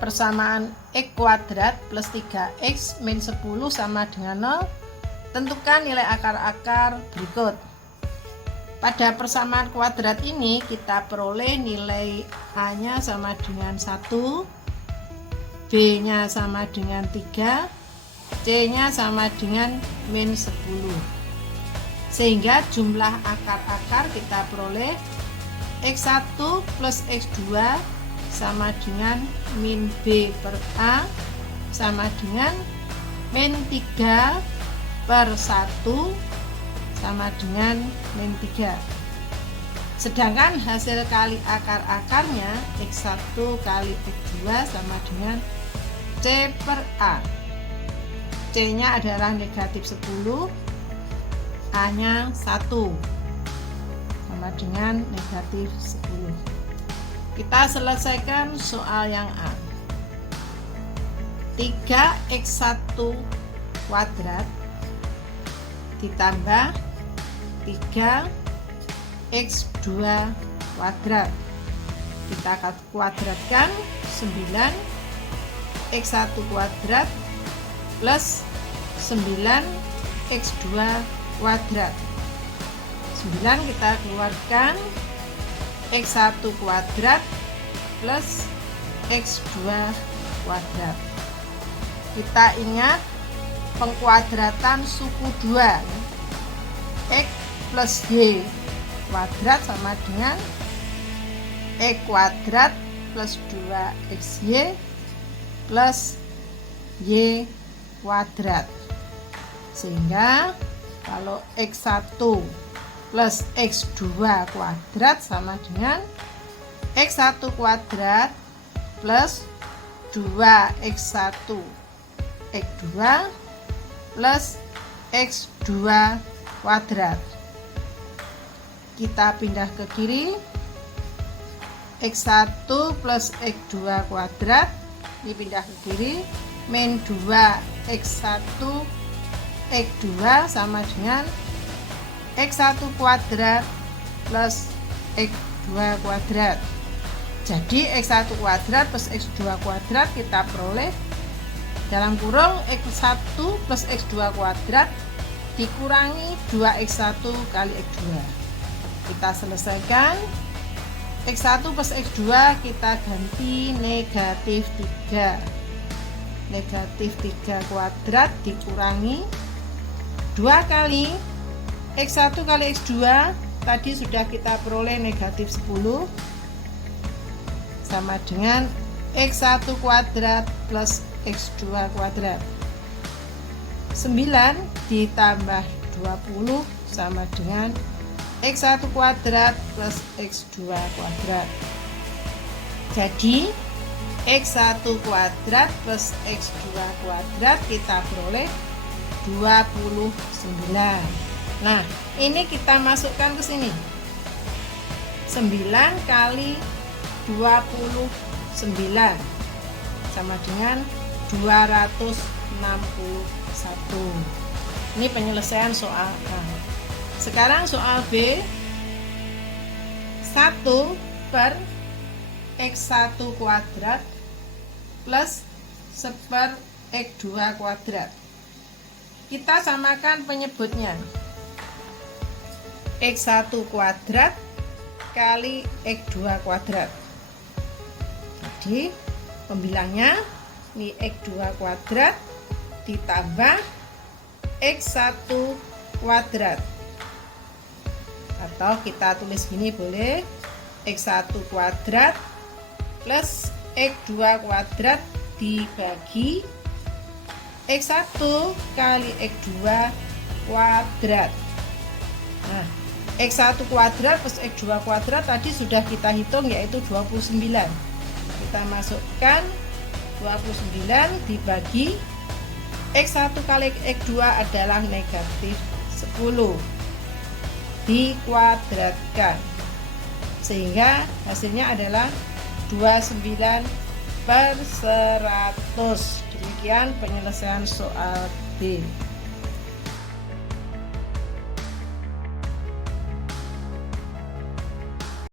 persamaan X kuadrat plus 3X min 10 sama dengan 0, tentukan nilai akar-akar berikut. Pada persamaan kuadrat ini kita peroleh nilai A-nya sama dengan 1, B-nya sama dengan 3, C-nya sama dengan min 10. Sehingga jumlah akar-akar kita peroleh X1 plus X2 sama dengan min B per A sama dengan min 3 per 1 sama dengan min 3. Sedangkan hasil kali akar-akarnya X1 kali X2 sama dengan C per A. C nya adalah negatif 10, A nya 1 sama dengan negatif 10. Kita selesaikan soal yang A. 3x1 kuadrat ditambah 3x2 kuadrat, kita kuadratkan 9x1 kuadrat plus 9x2 kuadrat. 9 kita keluarkan, x1 kuadrat plus x2 kuadrat. Kita ingat pengkuadratan suku 2, x plus y kuadrat sama dengan x kuadrat plus 2xy plus y kuadrat. Sehingga kalau x1 plus x2 kuadrat sama dengan x1 kuadrat plus 2x1 x2 plus x2 kuadrat. Kita pindah ke kiri, x1 plus x2 kuadrat dipindah ke kiri, min 2x1 x2 sama dengan x1 kuadrat plus x2 kuadrat. Jadi x1 kuadrat plus x2 kuadrat kita peroleh dalam kurung x1 plus x2 kuadrat dikurangi 2x1 kali x2. Kita selesaikan. x1 plus x2 kita ganti negatif 3. Negatif 3 kuadrat dikurangi 2 kali x1 kali x2 tadi sudah kita peroleh negatif 10 sama dengan x1 kuadrat plus x2 kuadrat. 9 ditambah 20 sama dengan x1 kuadrat plus x2 kuadrat. Jadi x1 kuadrat plus x2 kuadrat kita peroleh 29. Nah, ini kita masukkan ke sini. 9 kali 29 sama dengan 261. Ini penyelesaian soal A. Sekarang soal B. 1 per x1 kuadrat plus 1 per x2 kuadrat. Kita samakan penyebutnya. x1 kuadrat kali x2 kuadrat. Jadi pembilangnya ini x2 kuadrat ditambah x1 kuadrat. Atau kita tulis gini boleh, x1 kuadrat plus x2 kuadrat dibagi x1 kali x2 kuadrat. Nah, x1 kuadrat plus x2 kuadrat tadi sudah kita hitung yaitu 29. Kita masukkan 29 dibagi x1 kali x2 adalah negatif 10 dikuadratkan, sehingga hasilnya adalah 29 per 100. Demikian penyelesaian soal B.